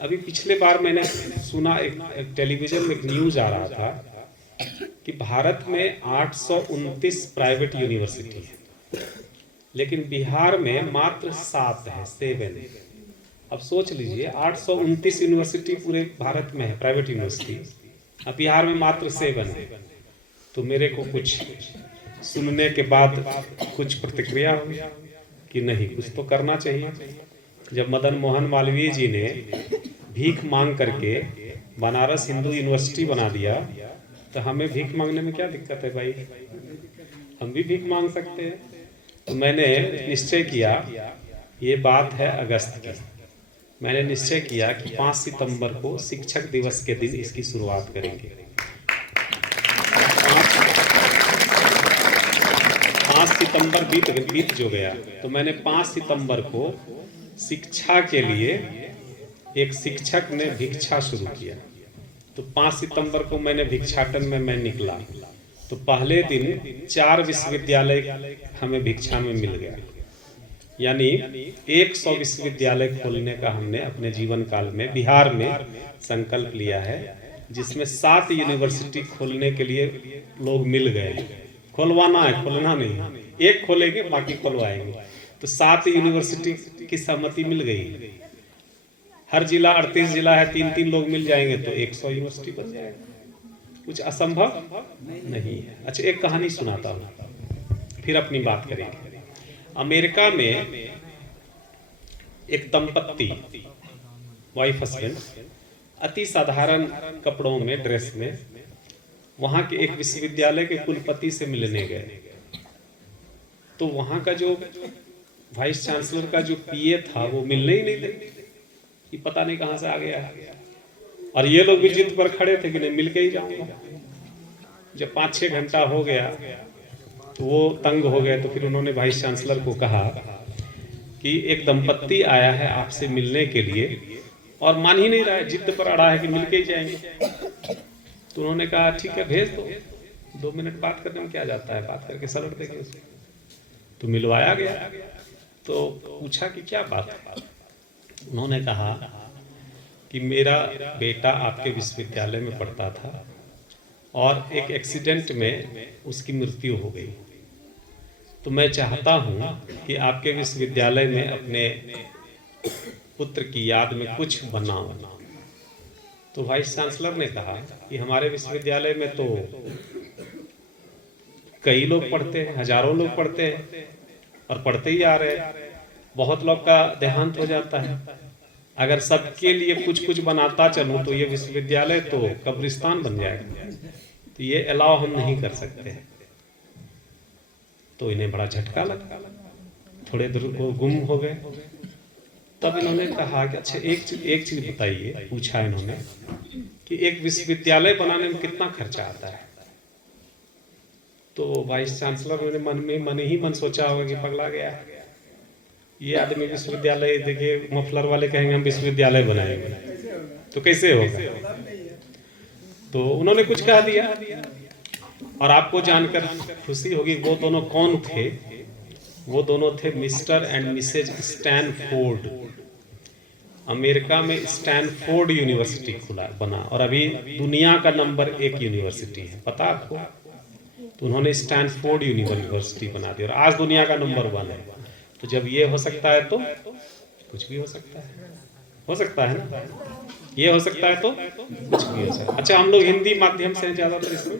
अभी पिछले बार मैंने सुना, एक टेलीविजन में एक न्यूज आ रहा था कि भारत में 829 प्राइवेट यूनिवर्सिटी है, लेकिन बिहार में मात्र 7 है, 7। अब सोच लीजिए, 829 यूनिवर्सिटी पूरे भारत में है, प्राइवेट यूनिवर्सिटी, अब बिहार में मात्र 7 है। तो मेरे को कुछ सुनने के बाद कुछ प्रतिक्रिया हुई कि नहीं, कुछ तो करना चाहिए। जब मदन मोहन मालवीय जी ने भीख मांग करके बनारस हिंदू यूनिवर्सिटी बना दिया, तो हमें भीख मांगने में क्या दिक्कत है भाई, हम भी भीख मांग सकते हैं। तो मैंने निश्चय किया, ये बात है अगस्त की, मैंने निश्चय किया कि 5 सितंबर को शिक्षक दिवस के दिन इसकी शुरुआत करेंगे। 5 सितंबर बीत जो गया, तो मैंने 5 सितंबर को शिक्षा के लिए एक शिक्षक ने भिक्षा शुरू किया। तो 5 सितंबर को मैंने भिक्षाटन में मैं निकला, तो पहले दिन 4 विश्वविद्यालय हमें भिक्षा में मिल गया, यानी 100 विश्वविद्यालय खोलने का हमने अपने जीवन काल में बिहार में संकल्प लिया है, जिसमें 7 यूनिवर्सिटी खोलने के लिए लोग मिल गए। खोलवाना है, खोलना नहीं, एक खोलेंगे बाकी खुलवाएंगे। तो 7 यूनिवर्सिटी की सहमति मिल गई। हर जिला 38 जिला है, 3-3 लोग मिल जाएंगे तो 100 यूनिवर्सिटी बन जाएगा। कुछ असंभव नहीं है। अच्छा, एक कहानी सुनाता हूँ, फिर अपनी बात करेंगे। अमेरिका में एक दंपत्ति, वाइफ हस्बैंड, अति साधारण कपड़ों में, ड्रेस में, वहां के एक विश्वविद्यालय के कुलपति से मिलने गए। तो वहां का जो वाइस चांसलर का जो पीए था वो मिलने ही नहीं दे, कि पता नहीं कहां से आ गया है। और ये लोग भी जिद पर खड़े थे कि नहीं, मिल के ही जाऊंगा। जब 5-6 घंटा हो गया तो वो तंग हो गए। तो फिर उन्होंने वाइस चांसलर को कहा कि एक दंपत्ति आया है आपसे मिलने के लिए और मान ही नहीं रहा है, जिद पर अड़ा है कि मिल के ही जाएंगे। तो उन्होंने कहा ठीक है, भेज दो, 2 मिनट बात करने में क्या जाता है, बात करके सलट देंगे उसको। तो मिलवाया गया। तो पूछा कि क्या बात है। उन्होंने कहा कि मेरा बेटा आपके विश्वविद्यालय में पढ़ता था और एक एक्सीडेंट में उसकी मृत्यु हो गई। तो मैं चाहता हूं कि आपके विश्वविद्यालय में अपने पुत्र की याद में कुछ बनाओ। तो वाइस चांसलर ने कहा कि हमारे विश्वविद्यालय में तो कई लोग पढ़ते हैं, हजारों लोग पढ़ते हैं और पढ़ते ही आ रहे हैं, बहुत लोग का देहांत हो जाता है। अगर सबके लिए कुछ कुछ बनाता चलूं तो ये विश्वविद्यालय तो कब्रिस्तान बन जाएगा। तो ये अलाउ हम नहीं कर सकते। तो इन्हें बड़ा झटका लगा, थोड़े देर को गुम हो गए। तब इन्होंने कहा कि अच्छा एक चीज बताइए, पूछा इन्होंने कि एक विश्वविद्यालय बनाने में कितना खर्चा आता है। तो वाइस चांसलर ने मन सोचा होगा कि पगला गया है ये आदमी, विश्वविद्यालय देखिए, मफलर वाले कहेंगे हम विश्वविद्यालय बनाएंगे, तो कैसे होगा। तो उन्होंने कुछ कह दिया। और आपको जानकर खुशी होगी, वो दोनों कौन थे। वो दोनों थे Mr and Mrs Stanford. America में स्टैनफोर्ड यूनिवर्सिटी बना और अभी दुनिया का नंबर 1 यूनिवर्सिटी है, पता आपको। तो उन्होंने स्टैनफोर्ड यूनिवर्सिटी बना दी और आज दुनिया का नंबर 1 है। तो जब ये हो सकता है तो कुछ भी हो सकता है, ना। ये हो सकता है तो कुछ भी हो सकता है। अच्छा, हम लोग हिंदी माध्यम से ज्यादातर इसमें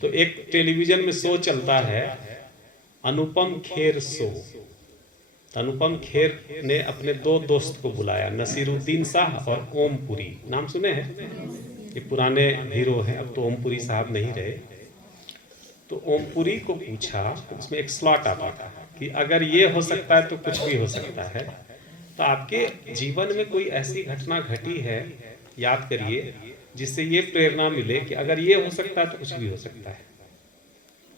तो एक टेलीविजन में शो चलता है, अनुपम खेर शो। अनुपम खेर ने अपने 2 दोस्त को बुलाया, नसीरुद्दीन शाह और ओमपुरी, नाम सुने हैं, ये पुराने हीरो हैं, अब तो ओमपुरी साहब नहीं रहे। तो ओमपुरी को पूछा, उसमें एक स्लॉट आता था कि अगर ये हो सकता है तो कुछ भी हो सकता है, तो आपके जीवन में कोई ऐसी घटना घटी है, याद करिए, जिससे ये प्रेरणा मिले कि अगर ये हो सकता है तो कुछ भी हो सकता है।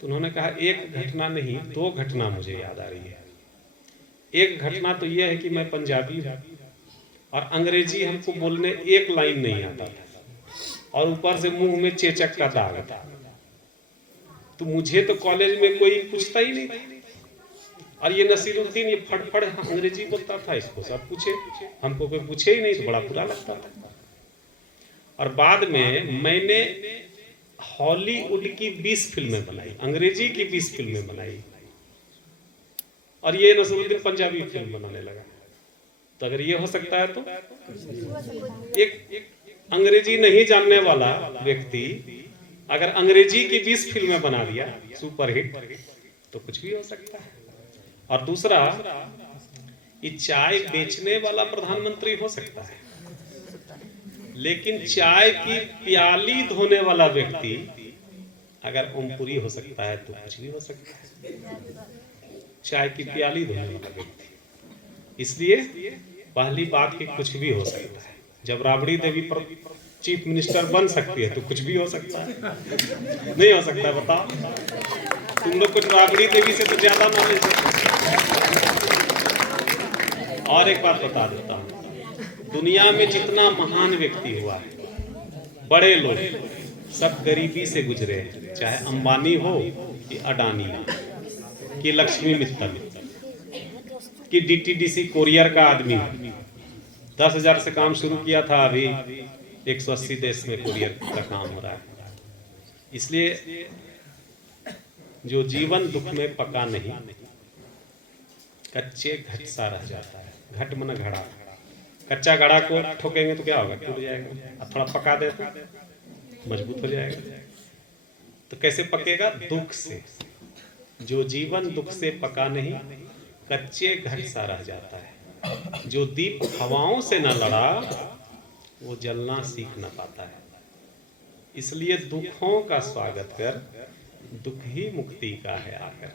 तो उन्होंने कहा एक घटना नहीं, 2 घटना मुझे याद आ रही है। एक घटना तो यह है कि मैं पंजाबी हूँ और अंग्रेजी हमको बोलने एक लाइन नहीं आता था और ऊपर से मुंह में चेचक का दाग था। तो मुझे तो कॉलेज में कोई पूछता ही नहीं, और ये नसीरुद्दीन ये फटफट अंग्रेजी बोलता था, इसको सब पूछे, हमको कोई पूछे ही नहीं तो बड़ा बुरा लगता था। और बाद में मैंने हॉलीवुड की 20 फिल्में बनाई, अंग्रेजी की 20 फिल्में बनाई, और ये नसीरुद्दीन पंजाबी फिल्म बनाने लगा। तो अगर ये हो सकता है तो एक अंग्रेजी नहीं जानने वाला व्यक्ति अगर अंग्रेजी की 20 फिल्में बना दिया सुपरहिट, तो कुछ भी हो सकता है। और दूसरा, ये चाय बेचने वाला प्रधानमंत्री हो सकता है, लेकिन चाय की प्याली धोने वाला व्यक्ति अगर ओमपुरी हो सकता है तो कुछ भी हो सकता है। चाय की प्याली धोने वाला व्यक्ति, इसलिए पहली बात कि कुछ भी हो सकता है। जब राबड़ी देवी पर चीफ मिनिस्टर बन सकती है तो कुछ भी हो सकता है, नहीं हो सकता है? बताओ तुम लोग कुछ राबड़ी देवी से तो ज्यादा नॉलेज है। और एक बात बता देता हूँ, दुनिया में जितना महान व्यक्ति हुआ है, बड़े लोग सब गरीबी से गुजरे हैं, चाहे अंबानी हो कि अडानी कि लक्ष्मी मित्तल कि डीटीडीसी कोरियर का आदमी 10,000 से काम शुरू किया था, अभी 180 देश में कोरियर का काम हो रहा है। इसलिए जो जीवन दुख में पका नहीं, कच्चे घट सा रह जाता है। घट मन घड़ा, कच्चा घड़ा को ठोकेंगे तो क्या होगा? टूट जाएगा। अब थोड़ा पका दे तो मजबूत हो जाएगा। तो कैसे पकेगा? दुख से। जो जीवन दुख से पका नहीं, कच्चे घट सा रह जाता है। जो दीप हवाओं से न लड़ा, वो जलना सीख न पाता है। इसलिए दुखों का स्वागत कर, दुख ही मुक्ति का है आकर।